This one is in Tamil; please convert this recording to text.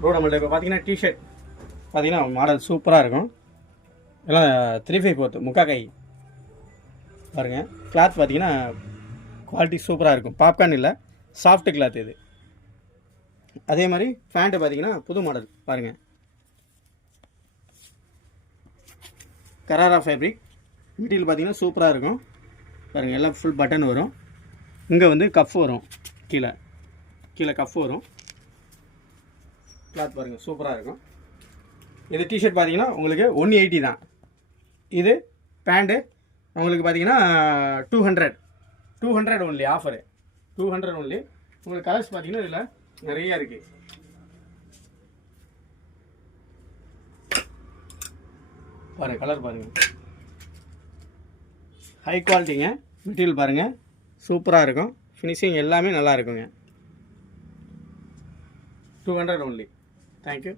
ப்ரோ நம்மள்ட்ட இப்போ பார்த்தீங்கன்னா டிஷர்ட் பார்த்தீங்கன்னா மாடல் சூப்பராக இருக்கும். எல்லாம் 3/4 முக்கா கை பாருங்கள். கிளாத் பார்த்தீங்கன்னா குவாலிட்டி சூப்பராக இருக்கும். பாப்கார்ன் இல்லை, சாஃப்ட் கிளாத் இது. அதே மாதிரி பேண்ட்டு பார்த்தீங்கன்னா புது மாடல் பாருங்கள். கராரா ஃபேப்ரிக் மெட்டீரியல் பார்த்தீங்கன்னா சூப்பராக இருக்கும் பாருங்கள். எல்லாம் ஃபுல் பட்டன் வரும். இங்கே வந்து கஃப் வரும், கீழே கீழே கஃப் வரும். கிளாத் பாருங்கள் சூப்பராக இருக்கும். இது டிஷர்ட் பார்த்தீங்கன்னா உங்களுக்கு 180 தான். இது பேண்ட்டு உங்களுக்கு பார்த்தீங்கன்னா 200 ஒன்லி. Offer 200 only. உங்களுக்கு கலர்ஸ் பார்த்தீங்கன்னா இதில் நிறையா இருக்குது. பாருங்கள் கலர் பாருங்கள், ஹை குவாலிட்டிங்க. மெட்டீரியல் பாருங்கள் சூப்பராக இருக்கும். ஃபினிஷிங் எல்லாமே நல்லா இருக்குங்க. 200 ஒன்லி. தேங்க்யூ.